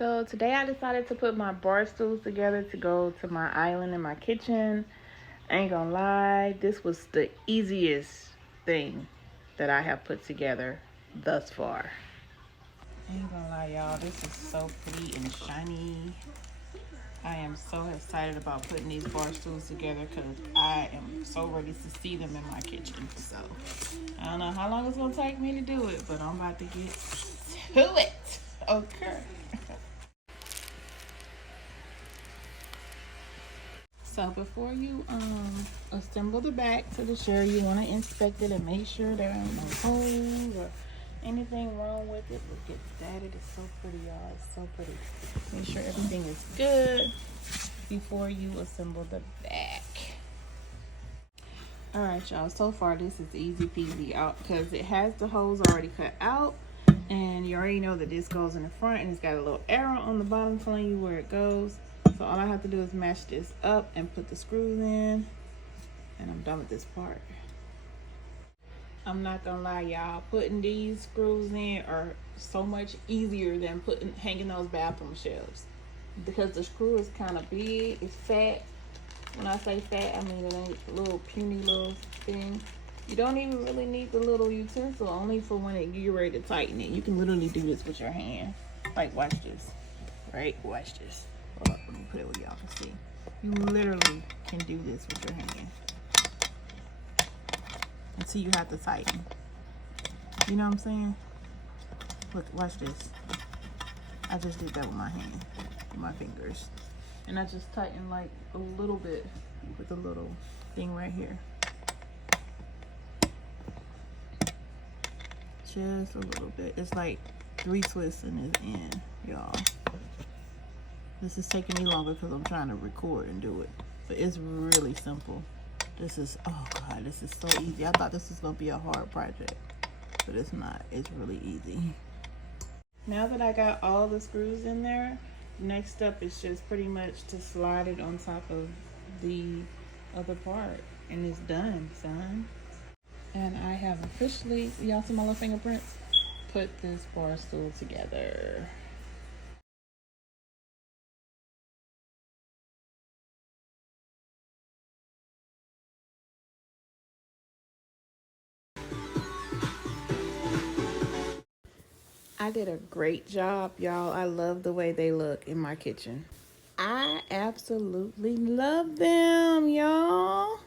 So today I decided to put my bar stools together to go to my island in my kitchen. I ain't gonna lie, this was the easiest thing that I have put together thus far. I ain't gonna lie, y'all, this is so pretty and shiny. I am so excited about putting these bar stools together because I am so ready to see them in my kitchen. So I don't know how long it's gonna take me to do it, but I'm about to get to it. Okay. So before you assemble the back to the chair, you want to inspect it and make sure there ain't no holes or anything wrong with it. Look at that, it is so pretty, y'all. It's so pretty. Make sure everything is good before you assemble the back. All right, y'all, so far this is easy peasy out because it has the holes already cut out, and you already know that this goes in the front, and it's got a little arrow on the bottom telling you where it goes. So all I have to do is match this up and put the screws in, and I'm done with this part. I'm not gonna lie, y'all, putting these screws in are so much easier than hanging those bathroom shelves because the screw is kind of big, it's fat. When I say fat, I mean it ain't a little puny little thing. You don't even really need the little utensil, only for when you're ready to tighten it. You can literally do this with your hand. Like, watch this, right? Watch this. Hold up, let me put it where y'all can see. You literally can do this with your hand until you have to tighten. You know what I'm saying? Look, watch this. I just did that with my hand, with my fingers. And I just tighten like a little bit with a little thing right here. Just a little bit. It's like 3 twists and it's in, y'all. This is taking me longer because I'm trying to record and do it. But it's really simple. This is, oh God, this is so easy. I thought this was going to be a hard project, but it's not. It's really easy. Now that I got all the screws in there, next step is just pretty much to slide it on top of the other part. And it's done, son. And I have officially, y'all see my little fingerprints? Put this bar stool together. I did a great job, y'all. I love the way they look in my kitchen. I absolutely love them, y'all.